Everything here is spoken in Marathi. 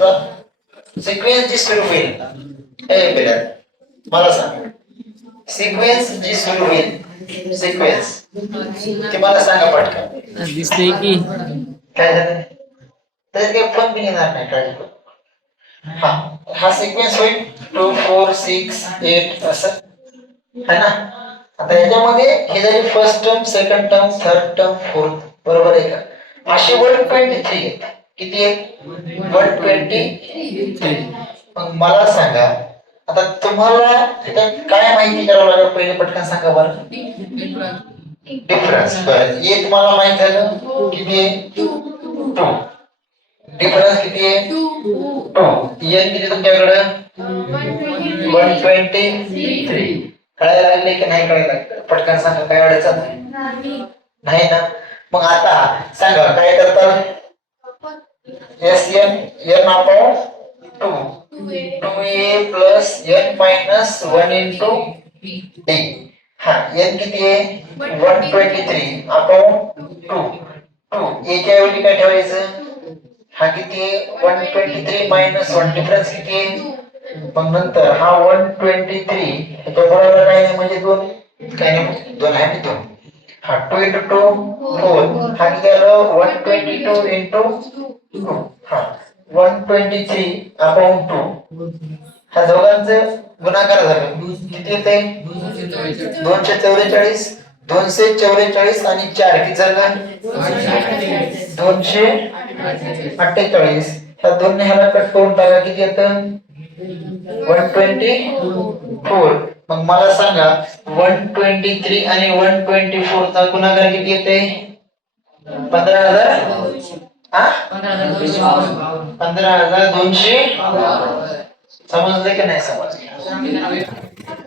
समजा सिक्वेन्स जी सुरू होईल हे बेटा मला सांग सिक्वेन्स जी सुरू होईल सिक्वेन्स ते मला सांगा पटकन दिसतंय की काय झालं तर काही फन बी येणार नाही काळजी करू हा हा सिक्वेन्स होईल 2 4 6 8 असं है ना आता याच्यामध्ये हे झाली first term second term third term fourth बरोबर आहे का अशी 123 किती आहे 123 मग मला सांगा आता तुम्हाला इथं काय माहिती करावं लागेल पहिले पटकन सांगा बरं डिफरन्स बरं हे तुम्हाला माहित झालं किती आहे 2 डिफरन्स किती आहे 2 एन किती तुमच्याकडे 123 कळायला लागले की नाही कळायला लागलं पटकन सांगा काय अडचण नाही ना मग आता सांगा काय करतात S n n upon 2 2a plus n minus 1 into d हा एन किती आहे 123 अपॉन 2 a च्या ऐवजी काय ठेवायचं हा किती आहे 123 मायनस 1 डिफरन्स किती आहे मग नंतर हा 123 ह्याच्या बरोबर काय नाही म्हणजे 2 काय नाही 2 आहे 2 हा 2 into 2 4 हा किती आलं 122 into 2 हा 123 upon 2 हा दोघांचं गुणाकार झालं किती येते 244 244 आणि 4 किती झालं 248 ह्या दोन ह्याला कट करून टाका किती येतं 124 मग मला सांगा 123 आणि 124 चा गुणाकार किती येते 15,000 हा 15,200 समजले की नाही समजले